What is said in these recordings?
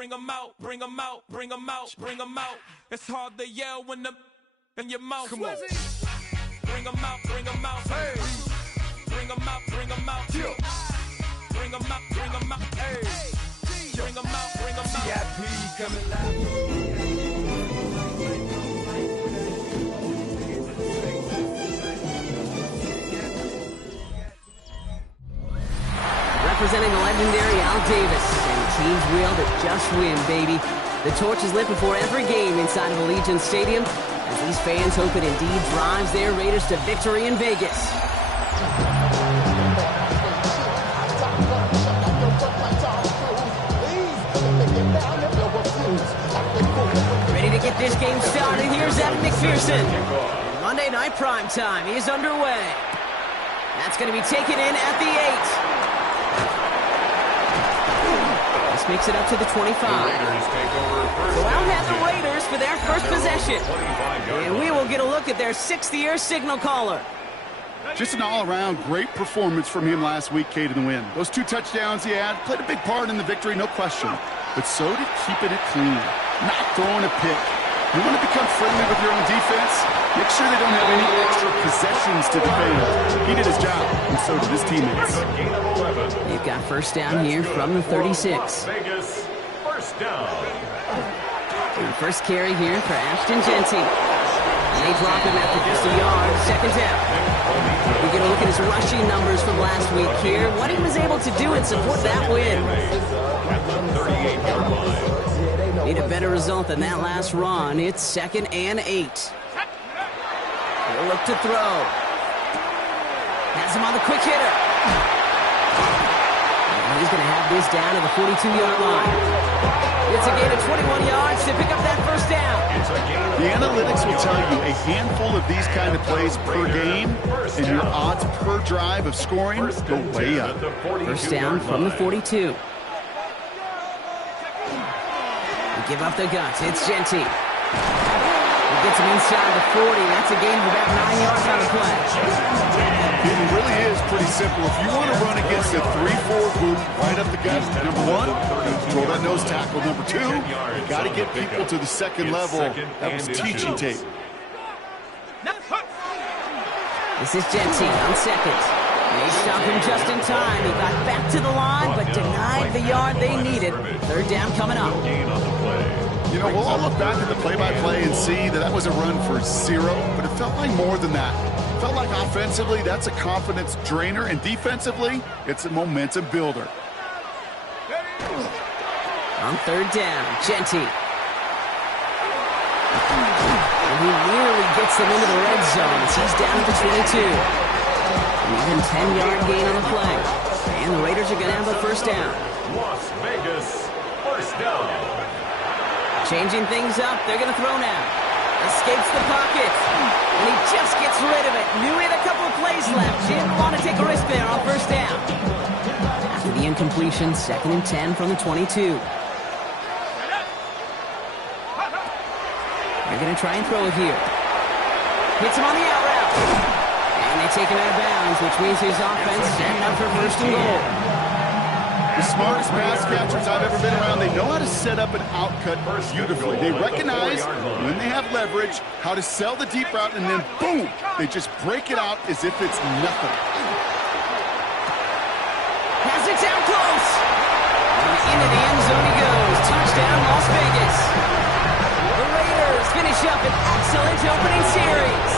bring 'em out, bring 'em out, bring 'em out, bring 'em out. It's hard to yell when the in your mouth. Come on. Bring 'em out, bring 'em out. Hey. Bring 'em out, bring 'em out. Yeah. Bring 'em out, bring 'em out. Hey. Bring 'em out, bring 'em out. CIP coming live. Representing the legendary Al Davis, and teams will to just win, baby. The torch is lit before every game inside of Allegiant Stadium, as these fans hope it indeed drives their Raiders to victory in Vegas. Ready to get this game started, here's Adam McPherson. And Monday Night Primetime is underway. That's going to be taken in at the 8. This makes it up to the 25. So out have the Raiders for their first possession. And we will get a look at their 6th-year signal caller. Just an all-around great performance from him last week, Kate, in the win. Those 2 touchdowns he had played a big part in the victory, no question. But so did keeping it clean, not throwing a pick. You want to become friendly with your own defense? Make sure they don't have any extra possessions to defend. He did his job, and so did his teammates. They've got first down here from the 36. Vegas, first down. And first carry here for Ashton Genty. And they drop him after just a yard, second down. We get a look at his rushing numbers from last week here, what he was able to do and support that win. At the 38-yard line. Need a better result than that last run. It's 2nd and 8. He'll look to throw. Has him on the quick hitter. And he's going to have this down to the 42-yard line. It's a gain of 21 yards to pick up that first down. The analytics will tell you a handful of these kind of plays per game, and your odds per drive of scoring go way up. First down from the 42. Give up the guts. It's Genty. He gets him inside the 40. That's a gain of about 9 yards on the play. It really is pretty simple. If you want to run against a 3-4 group right up the gut, number 1, throw that nose tackle. Number 2, you got to get people to the second level. That was teaching tape. This is Genty on second. They stop him just in time. He got back to the line, but denied the yard they needed. Third down coming up. You know, we'll all look back at the play-by-play and see that that was a run for 0, but it felt like more than that. It felt like offensively, that's a confidence drainer, and defensively, it's a momentum builder. On third down, Genty. And he nearly gets them into the red zone as he's down at the 22. An even 10-yard gain on the play. And the Raiders are going to have a first down. Las Vegas, first down. Changing things up, they're going to throw now. Escapes the pocket. And he just gets rid of it. Knew he had a couple of plays left. Didn't want to take a risk there on first down. After the incompletion, 2nd and 10 from the 22. They're going to try and throw it here. Hits him on the out route. And they take him out of bounds, which means his offense setting up for first and goal. The smartest pass catchers I've ever been around, they know how to set up an outcut beautifully. They recognize when they have leverage, how to sell the deep route, and then boom, they just break it out as if it's nothing. Has it down close. And into the end zone he goes. Touchdown, Las Vegas. The Raiders finish up an excellent opening series.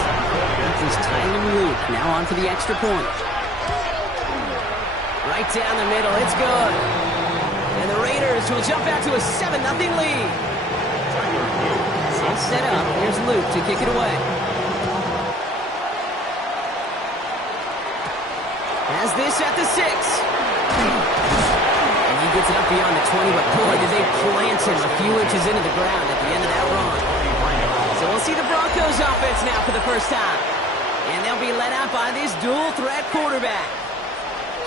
This is Tyler Luke now on for the extra point. Right down the middle, it's good. And the Raiders will jump out to a 7-0 lead. All set up, here's Luke to kick it away. Has this at the 6. And he gets it up beyond the 20, but boy, did they plant him a few inches into the ground at the end of that run. So we'll see the Broncos offense now for the first time. And they'll be led out by this dual-threat quarterback.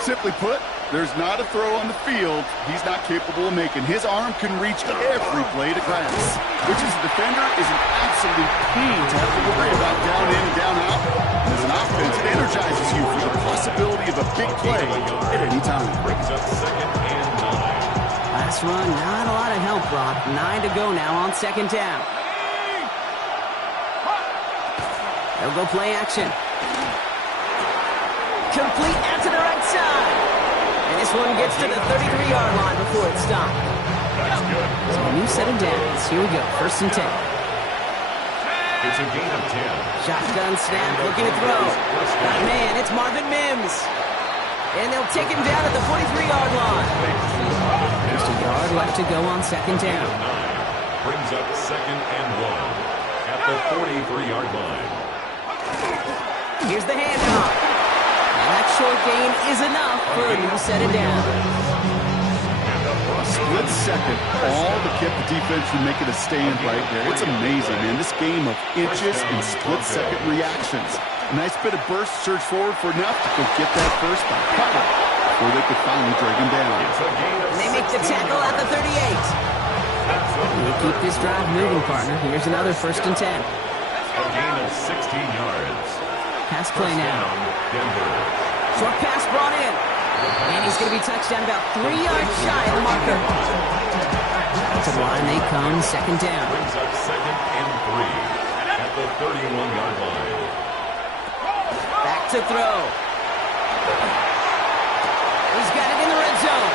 Simply put, there's not a throw on the field he's not capable of making. His arm can reach every blade of grass, which as a defender is an absolute pain to have to worry about down in and down out. As an offense, it energizes you for the possibility of a big play at any time. Brings up 2nd and 9. Last run, not a lot of help, Brock. 9 to go now on second down. They'll go play action. Complete out to the right side. And this one gets to the 33-yard line before it's stopped. That's good. So a new set of downs. Here we go, 1st and 10. It's a gain of 10. Shotgun snap, looking to throw. Got a man, it's Marvin Mims. And they'll take him down at the 43-yard line. Just a yard left to go on second down. Brings up 2nd and 1 at the 43-yard line. Here's the handoff. And that short gain is enough for a new set of downs. Split second, all to keep the defense from making a stand right there. It's amazing, man. This game of inches and split-second reactions. A nice bit of burst, surge forward for enough to go get that first by cover before they could finally drag him down. And they make the tackle at the 38. We keep this drive moving, partner. Here's another 1st and 10. A gain of 16 yards. Pass play now. Short pass brought in. And he's going to be touched down about 3 yards shy of the marker. To the line they come, second down. Brings up 2nd and 3 at the 31-yard line. Back to throw. He's got it in the red zone.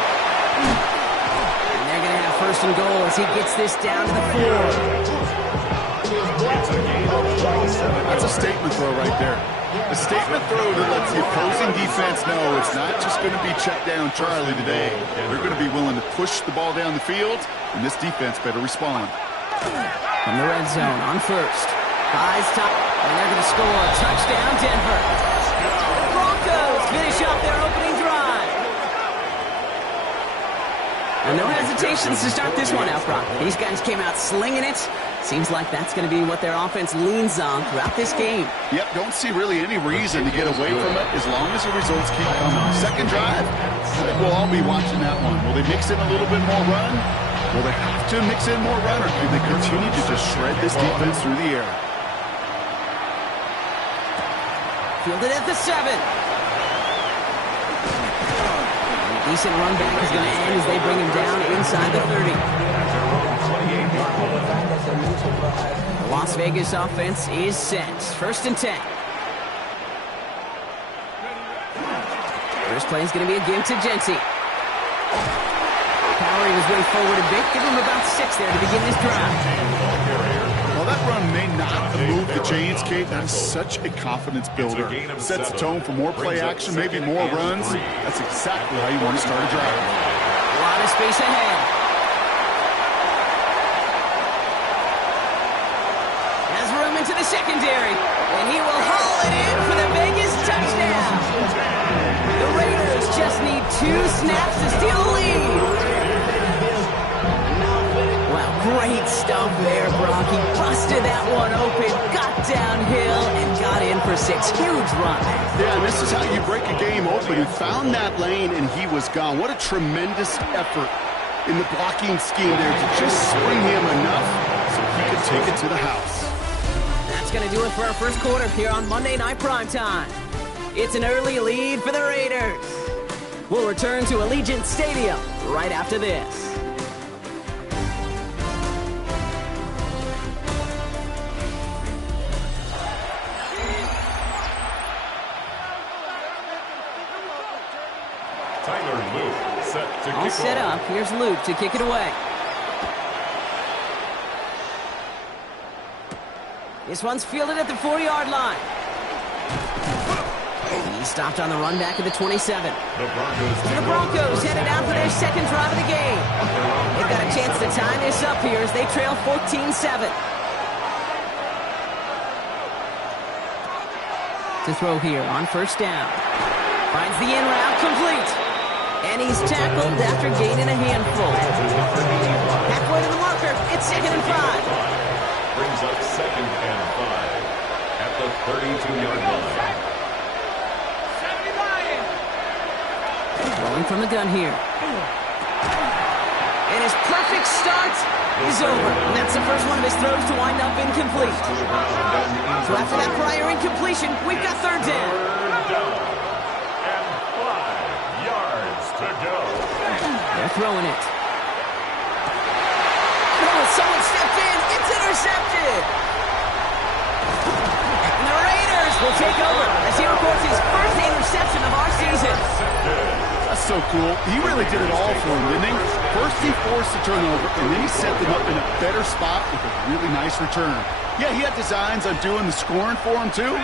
And they're going to have 1st and goal as he gets this down to the 4. It's a gain of 27. That's a statement throw right there. A statement throw that lets the opposing defense know it's not just going to be check down Charlie today. They're going to be willing to push the ball down the field, and this defense better respond. From the red zone on 1st. Eyes top, and they're going to score. Touchdown, Denver. The Broncos finish up their opening drive. And no hesitations to start this one out, Brock. These guys came out slinging it. Seems like that's going to be what their offense leans on throughout this game. Yep, don't see really any reason to get away from it as long as the results keep coming. Second drive, I think we'll all be watching that one. Will they mix in a little bit more run? Will they have to mix in more run, or can they continue to just shred this defense through the air? Fielded at the 7. A decent run back is going to end as they bring him down inside the 30. The Las Vegas offense is set. 1st and 10. First play is going to be a give to Jency. Powering his way forward a bit. Give him about 6 there to begin this drive. Well, that run may not have moved the chains, Kate. That is such a confidence builder. Sets the tone for more play action, maybe more runs. That's exactly how you want to start a drive. A lot of space ahead. Has room into the secondary, and he will haul it in for the Vegas touchdown. The Raiders just need 2 snaps to steal the lead. Great stuff there, Brock. He busted that one open, got downhill, and got in for 6. Huge run. Yeah, and this is how you break a game open. He found that lane, and he was gone. What a tremendous effort in the blocking scheme there to just spring him enough so he could take it to the house. That's going to do it for our first quarter here on Monday Night Primetime. It's an early lead for the Raiders. We'll return to Allegiant Stadium right after this. All set up. Here's Luke to kick it away. This one's fielded at the 4-yard line. He stopped on the run back at the 27. The Broncos headed out for their second drive of the game. They've got a chance to tie this up here as they trail 14-7. To throw here on 1st down. Finds the in route complete. And he's tackled after gaining a handful. Halfway to the marker. It's 2nd and 5. Brings up 2nd and 5 at the 32-yard line. Rolling from the gun here. And his perfect start is over. And that's the first one of his throws to wind up incomplete. So after that prior incompletion, we've got 3rd down. To go. They're throwing it. someone stepped in. It's intercepted. And the Raiders will take over as he records his first interception of our season. That's so cool. He really did it all for him, didn't he? First he forced the turnover, and then he set them up in a better spot with a really nice return. Yeah, he had designs on doing the scoring for him, too.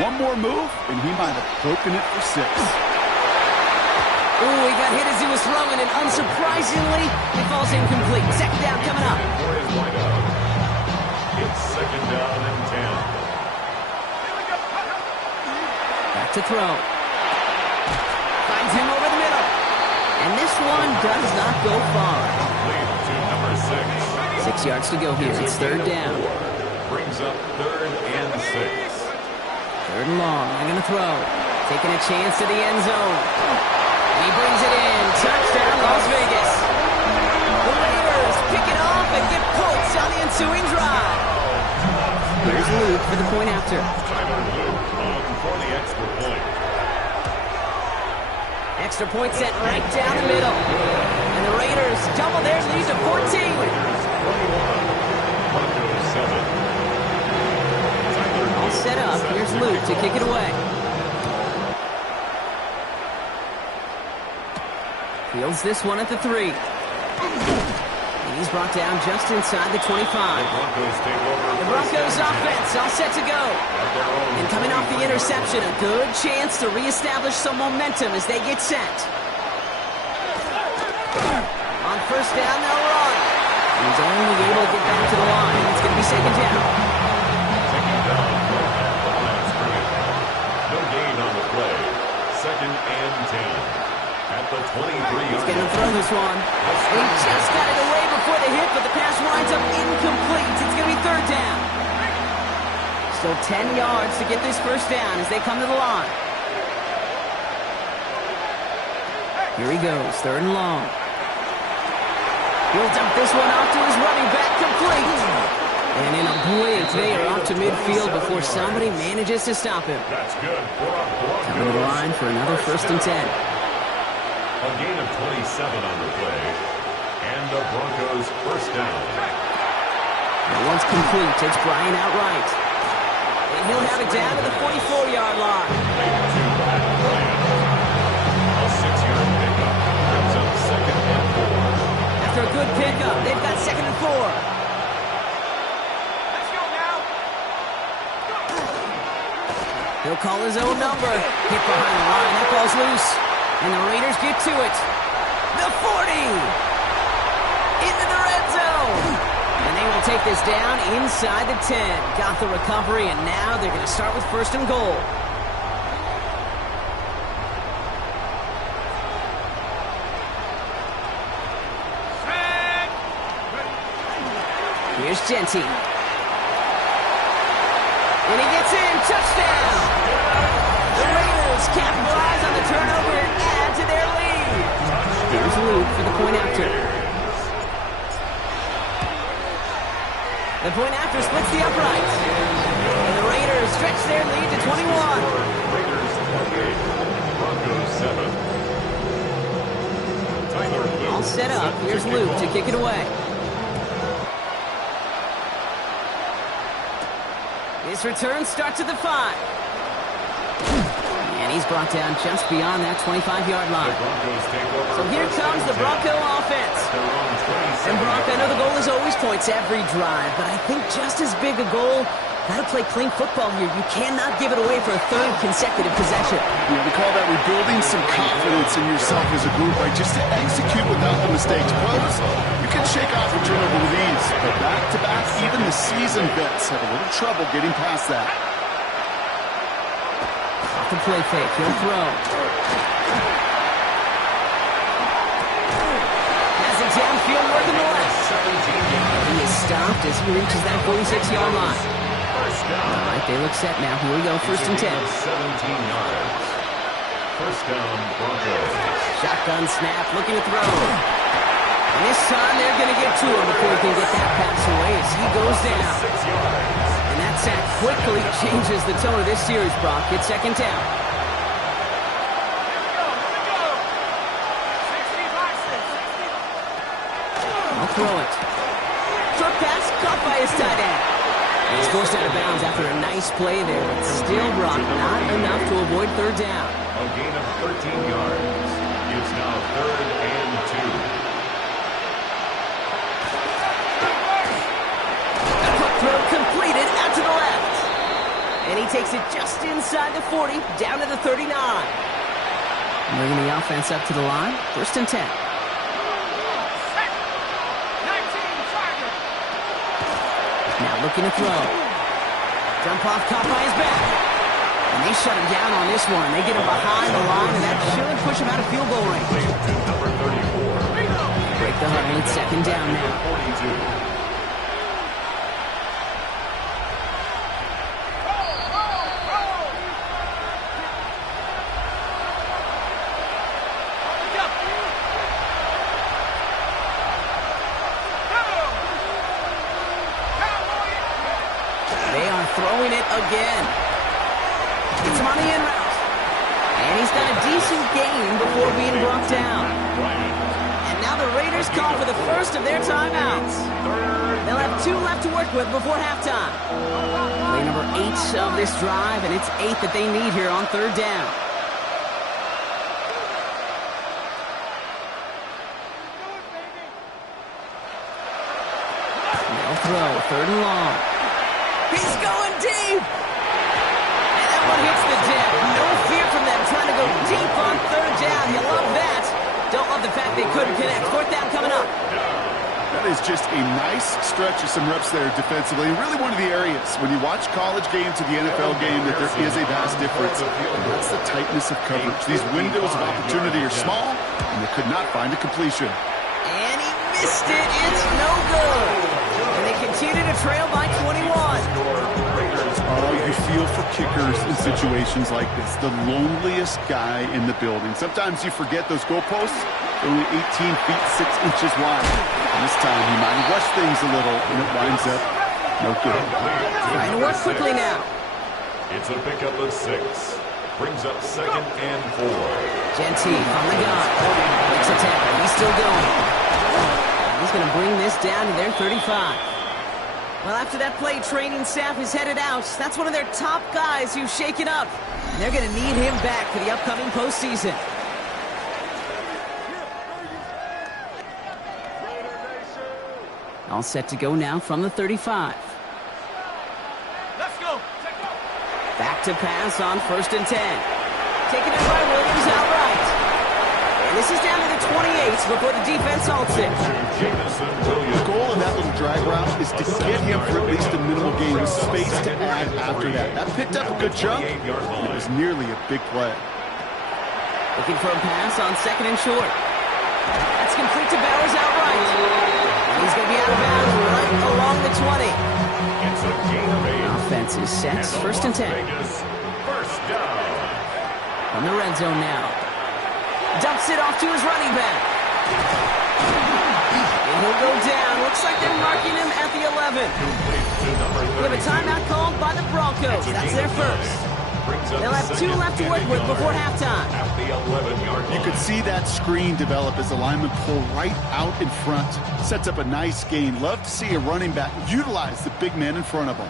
One more move, and he might have broken it for 6. Ooh, he got hit as he was throwing, and unsurprisingly, he falls incomplete. Second down coming up. It's second down and 10. Back to throw. Finds him over the middle. And this one does not go far. Lead to number 6. 6 yards to go here. It's third down. Brings up third and 6. Third and long. They're going to throw. Taking a chance to the end zone. And he brings it in. Touchdown, Las Vegas. The Raiders pick it off and get points on the ensuing drive. Here's Luke for the point after. Tyler Luke on for the extra point. Extra point set right down the middle. And the Raiders double their lead to 14. Broncos 7. All set up. Here's Luke to kick it away. Fields this one at the 3. And he's brought down just inside the 25. The Broncos offense all set to go. And coming off the interception, a good chance to reestablish some momentum as they get set. On first down, they'll run. He's only able to get back to the line. It's going to be second down. Second down, no gain on the play. Second and 10. At the 23-yard He's going to throw this one. He just got it away before the hit, but the pass winds up incomplete. It's going to be third down. Still 10 yards to get this first down as they come to the line. Here he goes, third and long. He'll dump this one off to his running back, complete. And in a blink, they are off to midfield before somebody manages to stop him. That's good for a Broncos. Coming to the line for another first and 10. A gain of 27 on the play. And the Broncos first down. And once complete, it's Brian outright. And he'll have it down to the 44-yard line. A 6-yard pickup. Brings up second and 4. After a good pickup, they've got second and 4. Let's go now. He'll call his own number. Hit behind the line. That ball's loose. And the Raiders get to it. The 40. Into the red zone. And they will take this down inside the 10. Got the recovery, and now they're going to start with first and goal. Here's Genty. And he gets in. Touchdown. The Raiders capitalize on the turnover and add to their lead. Here's Luke for the point after. The point after splits the uprights. And the Raiders stretch their lead to 21. Raiders 28. Broncos 7. Tyler Luke. All set up. Here's Luke to kick it away. This return starts at the 5. And he's brought down just beyond that 25-yard line. So here comes the Bronco offense. And Brock, I know the goal is always points every drive, but I think just as big a goal, got to play clean football here. You cannot give it away for a third consecutive possession. Yeah, we call that rebuilding some confidence in yourself as a group, right? Just to execute without the mistakes. Pros, you can shake off a turnover with ease, but back-to-back, even the seasoned vets have a little trouble getting past that. Off the play fake, he'll throw. Has it downfield, working the left. He is stopped as he reaches that 46-yard line. All right, they look set now. Here we go, first and 10. 17 yards. First down, Broncos. Shotgun snap, looking to throw. And this time they're going to get to him before he can get that pass away as he goes down. 6 yards. And that sack quickly changes the tone of this series, Brock. It's second down. I'll throw it. To Drop pass caught by his tight end. He's forced out of bounds after a nice play there, but still, Brock, not enough to avoid third down. A gain of 13 yards. It's now 3rd and 2. A quick throw completed out to the left. And he takes it just inside the 40, down to the 39. Bringing the offense up to the line, 1st and 10. Now looking to throw. Jump off, caught by his back. And they shut him down on this one. They get him behind the line, and that should push him out of field goal range. Number 34. Break the huddle, it's 2nd down now. 42. Throwing it again. It's him on the in route. And he's got a decent gain before being brought down. And now the Raiders call for the first of their timeouts. They'll have 2 left to work with before halftime. Play number 8 of this drive, and it's 8 that they need here on 3rd down. They'll throw, 3rd and long. He's going deep! And that one hits the deck. No fear from them trying to go deep on 3rd down. You love that. Don't love the fact they couldn't connect. 4th down coming up. That is just a nice stretch of some reps there defensively. And really one of the areas, when you watch college game to the NFL game, that there is a vast difference. And that's the tightness of coverage. These windows of opportunity are small, and they could not find a completion. And he missed it. It's no good. And they continue to trail by 21. Oh, you feel for kickers in situations like this. The loneliest guy in the building. Sometimes you forget those goalposts are only 18 feet, 6 inches wide. And this time he might have rushed things a little, and it winds up no good. Trying to work quickly now. It's a pickup of 6. Brings up 2nd and 4. Gentee from the gun. Makes a tackle. He's still going. He's going to bring this down to their 35. Well, after that play, training staff is headed out. That's one of their top guys who's shaken up. And they're going to need him back for the upcoming postseason. All set to go now from the 35. Let's go. Back to pass on 1st and 10. Taken in by Williams outright. And this is down to the 28 before the defense halts it. The goal in that little drag route is to get him for at least a minimal gain with space to add after that. That picked up a good chunk, and it was nearly a big play. Looking for a pass on 2nd and short. That's complete to Bowers outright. And he's going to be out of bounds right along the 20. It's a gain of 8. Offense is set. 1st and 10. First down. On the red zone now. Dumps it off to his running back. And he'll go down. Looks like they're marking him at the 11. We have a timeout called by the Broncos. That's their first. They'll have 2 left to work with before halftime. At the 11-yard line. You could see that screen develop as the linemen pull right out in front. Sets up a nice gain. Love to see a running back utilize the big man in front of him.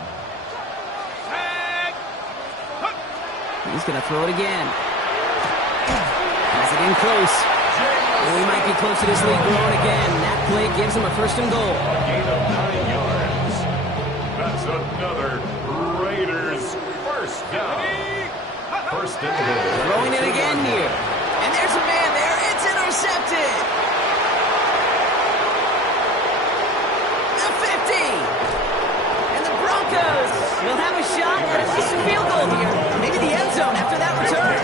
He's going to throw it again. Has it in close. And we might be close to this lead growing again. That play gives him a 1st and goal. A gain of 9 yards. That's another Raiders first down. 1st and goal. Throwing it again here. And there's a man there. It's intercepted. The 50. And the Broncos will have a shot at least a field goal here. Maybe the end zone after that return.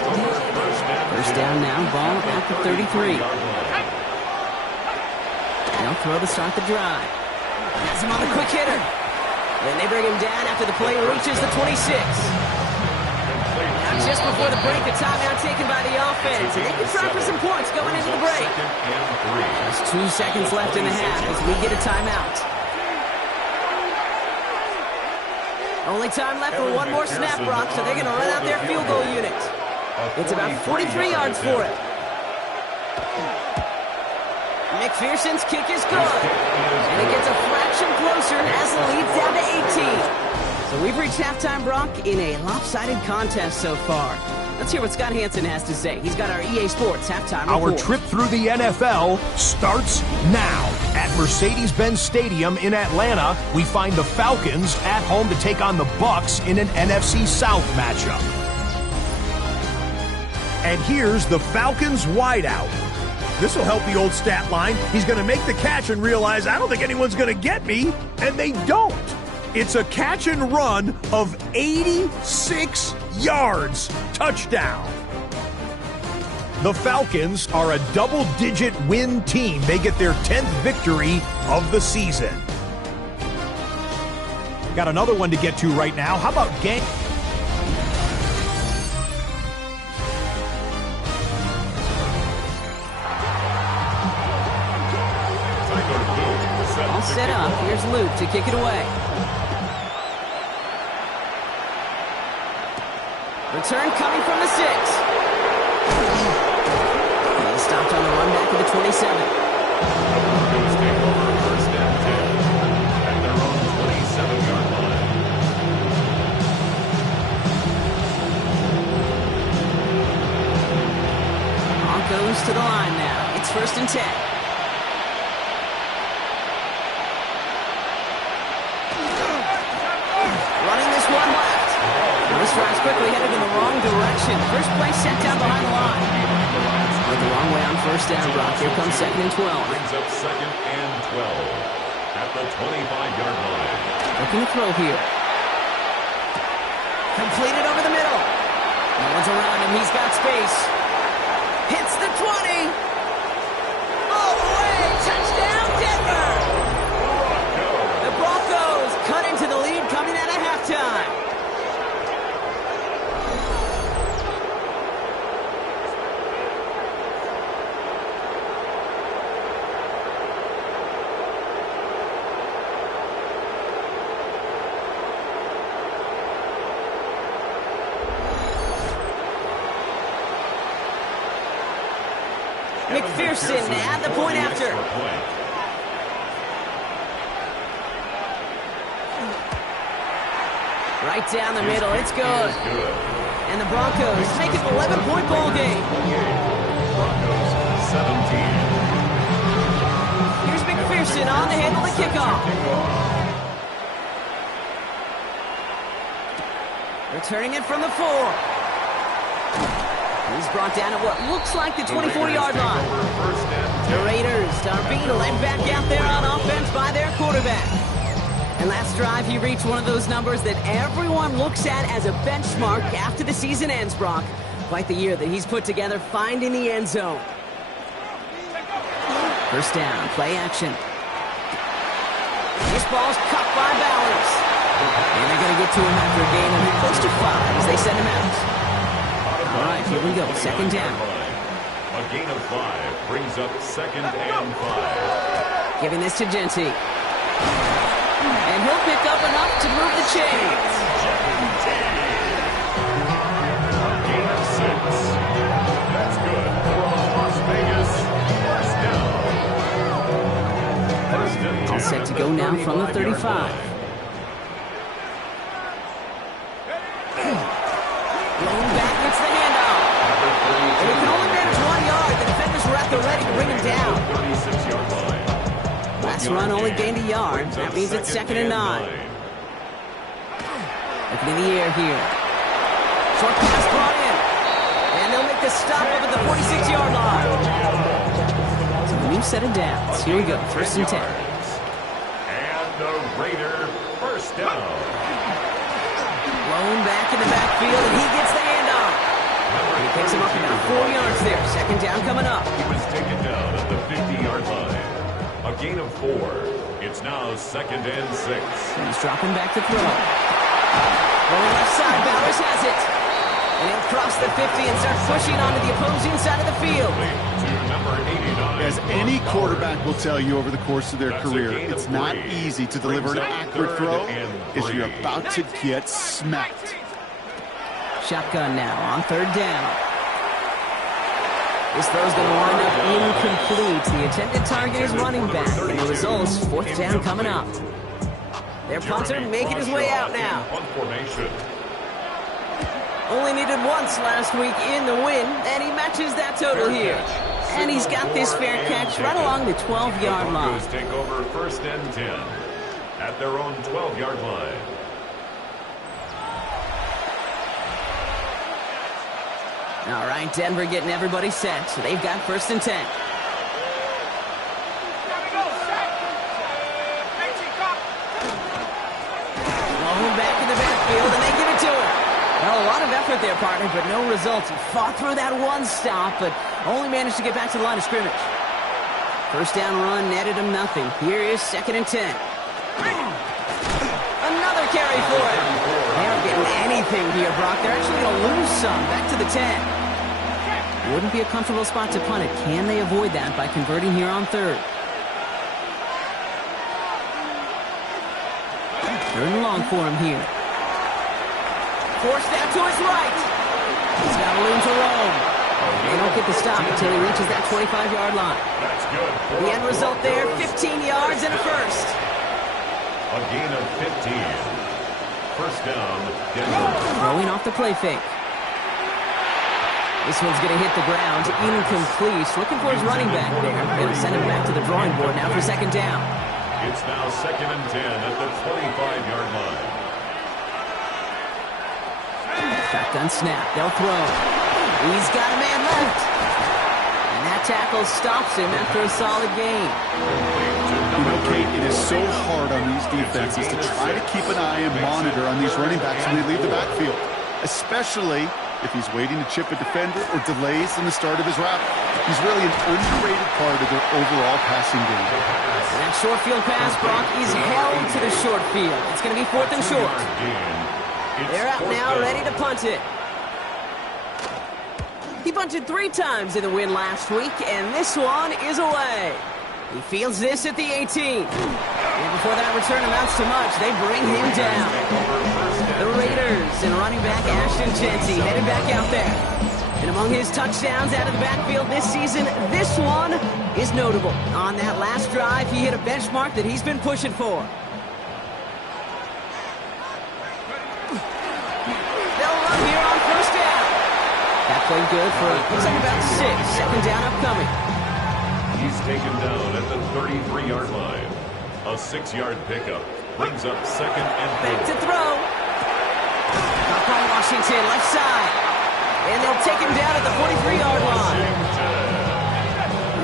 First down now, ball at the 33. They'll throw to start the drive. Has him on the quick hitter. Then they bring him down after the play reaches the 26. Now just before the break, a timeout taken by the offense. And they can try for some points going into the break. Just 2 seconds left in the half as we get a timeout. Only time left for one more snap, Brock, so they're going to run out their field goal unit. It's about 43 yards for it. McPherson's kick is good. And it gets a fraction closer as the lead's down to 18. So we've reached halftime, Brock, in a lopsided contest so far. Let's hear what Scott Hansen has to say. He's got our EA Sports halftime report. Our trip through the NFL starts now. At Mercedes-Benz Stadium in Atlanta, we find the Falcons at home to take on the Bucs in an NFC South matchup. And here's the Falcons wideout. This will help the old stat line. He's going to make the catch and realize, I don't think anyone's going to get me, and they don't. It's a catch and run of 86 yards. Touchdown. The Falcons are a double-digit win team. They get their 10th victory of the season. Got another one to get to right now. How about gang? All set up. Here's Luke to kick it away. Return coming from the 6. He stopped on the run back to the 27. Broncos take over first and 10 at their own 27-yard line. Broncos to the line now. It's first and 10. Running this one left. This drive's quickly headed in the wrong direction. First play set down behind the line. Went the wrong way on first down, Brock. Here comes second and 12. Brings up second and 12 at the 25-yard line. Looking to throw here. Completed over the middle. No one's around him. He's got space. Hits the 20. All the way. Touchdown, Denver. The Broncos cut into the lead coming out of halftime. McPherson at the point after. Right down the middle. It's good. And the Broncos make it an 11-point ball game. Broncos 17. Here's McPherson on the handle to kickoff. Returning it from the 4. He's brought down at what looks like the 24-yard line. The Raiders are being led back out there on offense by their quarterback. And last drive, he reached one of those numbers that everyone looks at as a benchmark after the season ends, Brock. Quite the year that he's put together finding the end zone. First down, play action. This ball's cut by Bowers. And they're going to get to him after a gain of close to 5 as they send him out. All right, here we go. Second down. A gain of 5 brings up second and 5. Giving this to Genty. And he'll pick up enough to move the chains. Gain of 6. That's good for Las Vegas. First down. All set to go now from the 35. Blown back, gets the handoff. And he can only manage 1 yard. The defenders were at the ready to bring him down. 36-yard line. Last run only gained a yard. That means it's second and 9. Looking in the air here. Short pass brought in. And they'll make the stop up at the 46-yard line. So a new set of downs. Here we go. First and 10. And the Raider first down. Blown back in the backfield, and he gets the handoff. He picks him up about 4 yards there. Second down coming up. He was taken down at the 50-yard line. A gain of 4. It's now second and 6. He's dropping back to throw. Going left side, Bowers has it. And he'll cross the 50 and start pushing onto the opposing side of the field. To number 89. As any quarterback will tell you over the course of their career, it's not easy to deliver an accurate throw as you're about to get smacked. Shotgun now on third down. This throw's going to wind up incomplete. complete. The intended target is running back, and the result's fourth down coming up. Their punter making his way out now. Only needed once last week in the win, and he matches that total here. And he's got this fair catch right along the 12-yard line. Broncos take over 1st and 10 at their own 12-yard line. All right, Denver getting everybody set, so they've got 1st and 10. Long back in the backfield, and they give it to him. Well, a lot of effort there, partner, but no results. He fought through that one stop, but only managed to get back to the line of scrimmage. 1st down run netted him nothing. Here is 2nd and 10. Another carry for him. They aren't getting anything here, Brock. They're actually going to lose some. Back to the 10. Wouldn't be a comfortable spot to punt it. Can they avoid that by converting here on 3rd? 3rd and long for him here. Forced that to his right. He's got room to roam. They don't get the stop until he reaches that 25-yard line. That's good. The end result there, 15 yards and a first. A gain of 15. 1st down, Denver. Throwing off the play fake. This one's going to hit the ground, incomplete. Looking for his running back there. Going to send him back to the drawing board now for 2nd down. It's now 2nd and 10 at the 25-yard line. Shotgun snap. They'll throw. He's got a man left. And that tackle stops him after a solid gain. You know, Kate, it is so hard on these defenses to try to keep an eye and monitor on these running backs when they leave the backfield, especially if he's waiting to chip a defender or delays in the start of his route. He's really an underrated part of their overall passing game. That short field pass, Brock, is held to the short field. It's going to be 4th and short. They're out now, ready to punt it. He punted 3 times in the win last week, and this one is away. He fields this at the 18. And before that return amounts to much, they bring him down. The Raiders and running back Ashton Jeanty headed back out there. And among his touchdowns out of the backfield this season, this one is notable. On that last drive, he hit a benchmark that he's been pushing for. They'll run here on 1st down. That played good for, looks like about 6. 2nd down upcoming. He's taken down at the 33-yard line. A 6-yard pickup brings up 2nd and 4. Back to throw. Up by Washington, left side. And they'll take him down at the 43-yard line.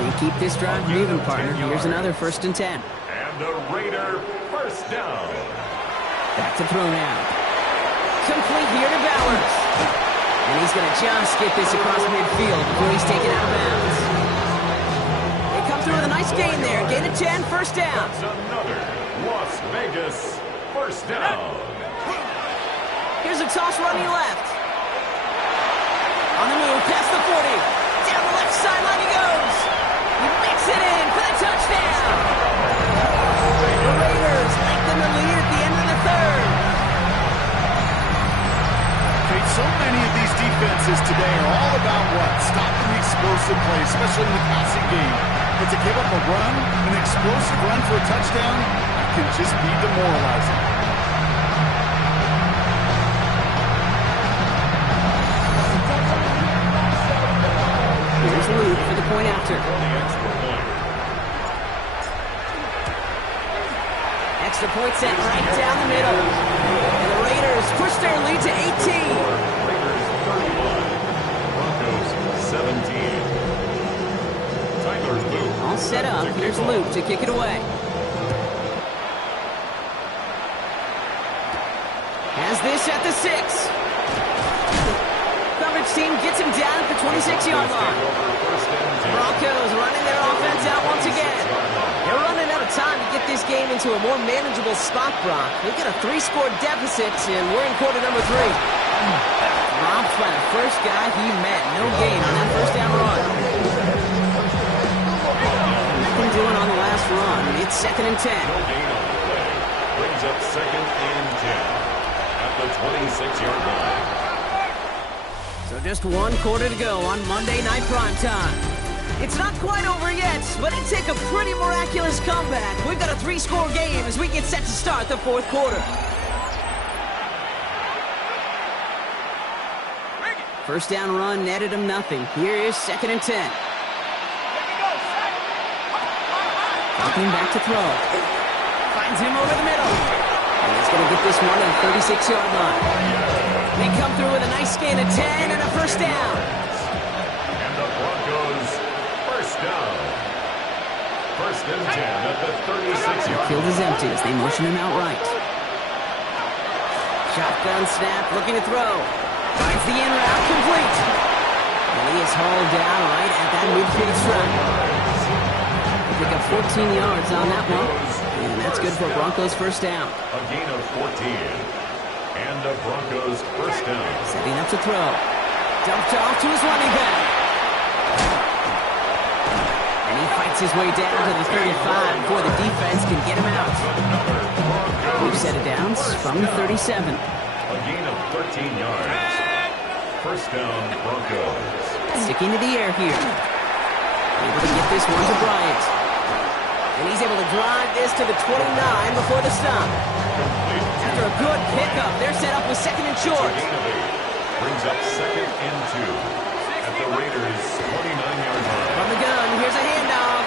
They keep this drive moving, partner. Here's another 1st and 10. And a Raider 1st down. Back to throw now. Complete here to Bowers. And he's going to just get this across midfield before he's taken out of bounds. They come through with a nice gain there. Gain of 10, 1st down. That's another Las Vegas 1st down. Here's a toss running left. On the move, past the 40. Down the left sideline he goes. He makes it in for the touchdown. The Raiders lengthen the lead at the end of the 3rd. Kate, so many of these defenses today are all about what? Stopping the explosive play, especially in the passing game. But to give up a run, an explosive run for a touchdown, that can just be demoralizing. Here's Luke for the point after. Extra point sent right down the middle. And the Raiders push their lead to 18. Raiders 31, Broncos 17. Tyler's Luke. All set up. Here's Luke to kick it away. Has this at the 6. Coverage team gets him down at the 26-yard line. Broncos running their offense out once again. They're running out of time to get this game into a more manageable spot, Brock. They've got a 3-score deficit, and we're in quarter number 3. Dropped by the first guy he met. No gain on that 1st down run. Nothing doing on the last run. It's 2nd and 10. No gain on the play. Brings up 2nd and 10 at the 26-yard line. So just 1 quarter to go on Monday Night Primetime. It's not quite over yet, but it took a pretty miraculous comeback. We've got a 3-score game as we get set to start the fourth quarter. First down run netted him nothing. Here is 2nd and 10. Dropping back to throw. Finds him over the middle. And he's going to get this one on the 36-yard line. They come through with a nice gain of 10 and a first down. And the Broncos first down. 1st and 10 at the 36-yard. Field is empty as they motion him outright. Shotgun snap, looking to throw. Finds the in route, complete. And he is hauled down right at that midfield stripe. They pick up 14 yards on that one. And that's good for Broncos first down. A gain of 14. And the Broncos first down. Setting up to throw. Dumped off to his running back. And he fights his way down to the 35 before the defense can get him out. We've set it down from the 37. A gain of 13 yards. First down, Broncos. Sticking to the air here. Able to get this one to Bryant. And he's able to drive this to the 29 before the stop. After a good pickup, they're set up with 2nd and short. Brings up 2nd and 2 at the Raiders' 29-yard line. From the gun, here's a handoff.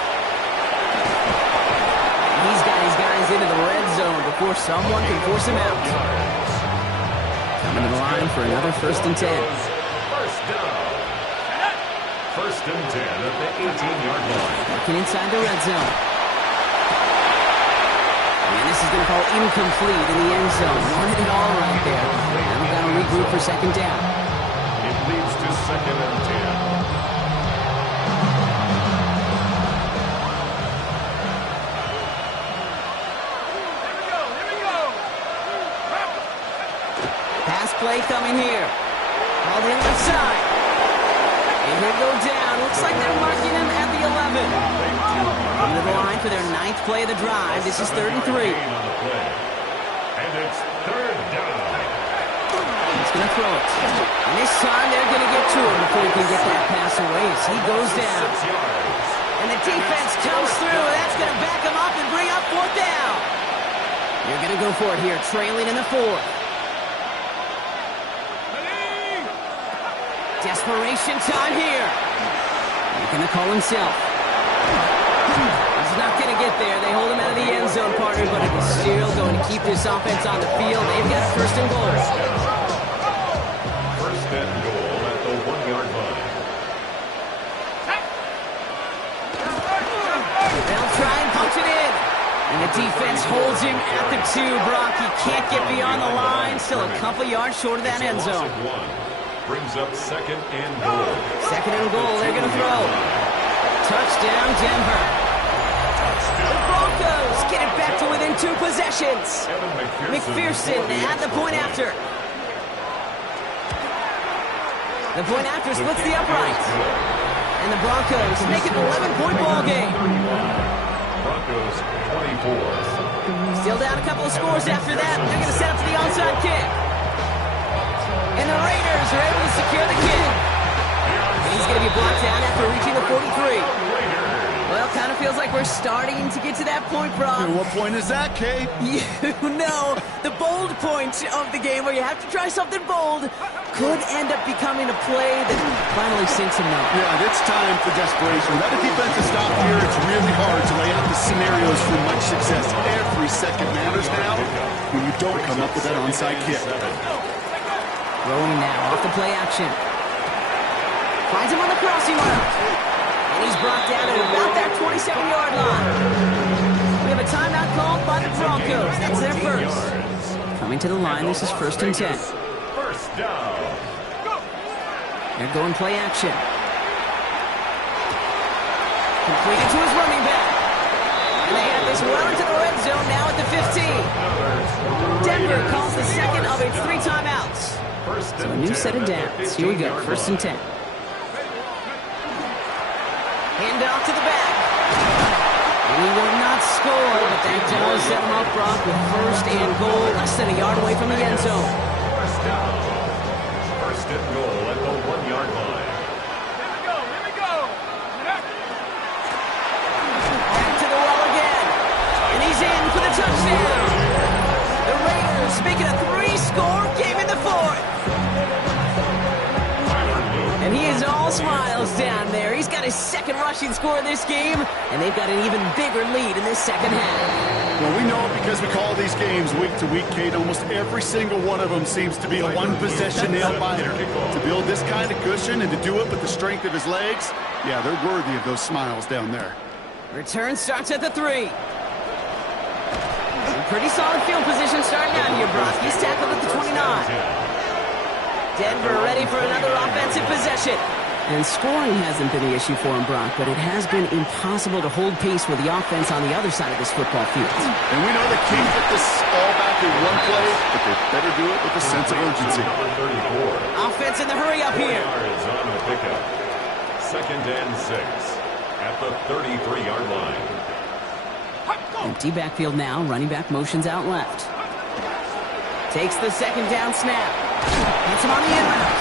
He's got his guys into the red zone before someone can force him out. Coming to the line for another 1st and 10. First down. 1st and 10 at the 18-yard line. Looking inside the red zone. And this is going to fall incomplete in the end zone. Wanted it all right there. Now we've got to regroup for 2nd down. It leads to 2nd and 10. Pass play coming here. Called in left side. And he'll go down. Looks like they're marking him at the 11. Into the line for their 9th play of the drive. This is 3rd and 3. And it's 3rd down. He's going to throw it. And this time they're going to get to him before he can get that pass away as he goes down. 6 yards. And the defense comes through. That's going to back him up and bring up 4th down. You're going to go for it here, trailing in the 4th. Desperation time here. He's going to call himself. He's not going to get there. They hold him out of the end zone, partner, but it is still going to keep this offense on the field. They've got a 1st and goal. 1st and goal at the 1-yard line. They'll try and punch it in. And the defense holds him at the 2. Brock, he can't get beyond the line. Still a couple yards short of that end zone. Brings up 2nd and goal. 2nd and goal. They're going to throw. Touchdown, Denver. The Broncos get it back to within 2 possessions. McPherson at the point after. The point after splits the upright. And the Broncos make it an 11-point ball game. Broncos 24. Still down a couple of scores after that. They're going to set up for the onside kick. And the Raiders are able to secure the kick. And he's going to be blocked down after reaching the 43. Well, kind of feels like we're starting to get to that point, Brock. And what point is that, Kate? You know, the bold point of the game where you have to try something bold could end up becoming a play that finally sinks him now. Yeah, it's time for desperation. Without a defensive stop here, it's really hard to lay out the scenarios for much success. Every second matters now when you don't come up with that onside kick. Rolling now off the play action. Finds him on the crossing route. And he's brought down at about that 27-yard line. We have a timeout called by the Broncos. That's their first. Coming to the line, this is 1st and 10. First down. They're going play action. Completed to his running back. And they have this well into the red zone now at the 15. Denver calls the second of its 3 timeouts. So a new set of downs. Here we go, 1st and 10. Hand off to the back. And he will not score, but that does set him up, Brock, with 1st and goal, less than a yard away from the end zone. First down. 1st and goal at the 1-yard line. Here we go. make it a 3-score game in the fourth. And he is all smiles down there. He's got his second rushing score of this game, and they've got an even bigger lead in this second half. Well, we know it because we call these games week to week, Kate. Almost every single one of them seems to be a one-possession nail-biter. To build this kind of cushion and to do it with the strength of his legs, yeah, they're worthy of those smiles down there. Return starts at the 3. Pretty solid field position starting out here, Brock. He's tackled at the 29. Denver ready for another offensive possession. And scoring hasn't been the issue for him, Brock, but it has been impossible to hold pace with the offense on the other side of this football field. And we know they can't get this all back in one play, but they better do it with a sense of urgency. Offense in the hurry up here. Yards on the pickup. 2nd and 6 at the 33-yard line. Empty backfield now. Running back motions out left. Takes the second down snap. Gets him on the end route.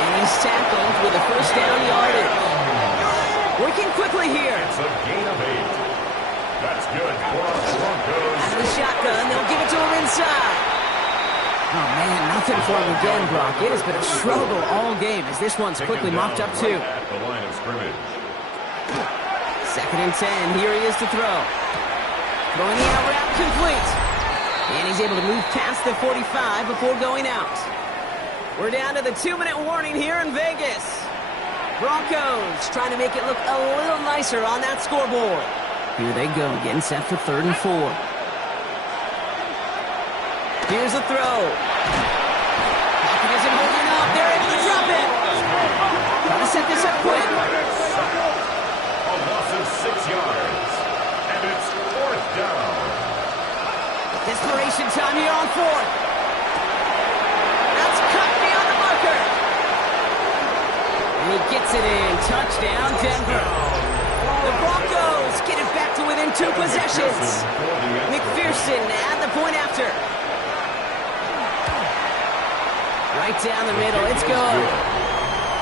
And he's tackled with a first down yardage. Working quickly here. It's a gain of 8. That's good for the Broncos. Out of the shotgun, they'll give it to him inside. Oh, man, nothing for him again, Brock. It has been a struggle all game as this one's quickly mopped up, too. At the line of scrimmage. 2nd and 10. Here he is to throw. Throwing the out route complete. And he's able to move past the 45 before going out. We're down to the 2-minute warning here in Vegas. Broncos trying to make it look a little nicer on that scoreboard. Here they go, getting set for 3rd and 4. Here's a throw. Pocket isn't holding up. They're able to drop it. Trying to set this up quick. A loss of 6 yards. And it's 4th down. Desperation time here on 4th. That's cut beyond the marker. And he gets it in. Touchdown, Denver. The Broncos get it back to within 2 possessions. McPherson at the point after. Right down the middle. It's good.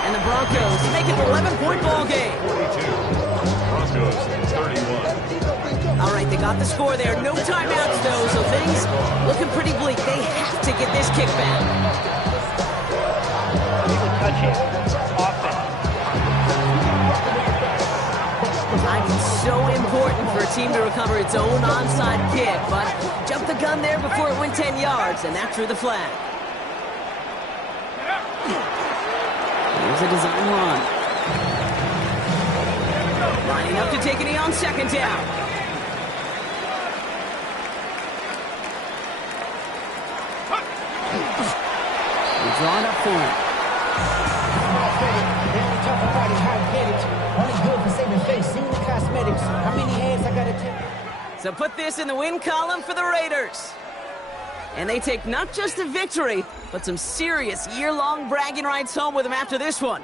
And the Broncos make it an 11-point ball game. 42. Broncos 31. All right, they got the score there. No timeouts, though, so things looking pretty bleak. They have to get this kick back. Time is so important for a team to recover its own onside kick, but jumped the gun there before it went 10 yards, and that drew the flag. Here's a design run. Lining up to take it on 2nd down. He's drawn up for him. So put this in the win column for the Raiders. And they take not just a victory, but some serious year-long bragging rights home with them after this one.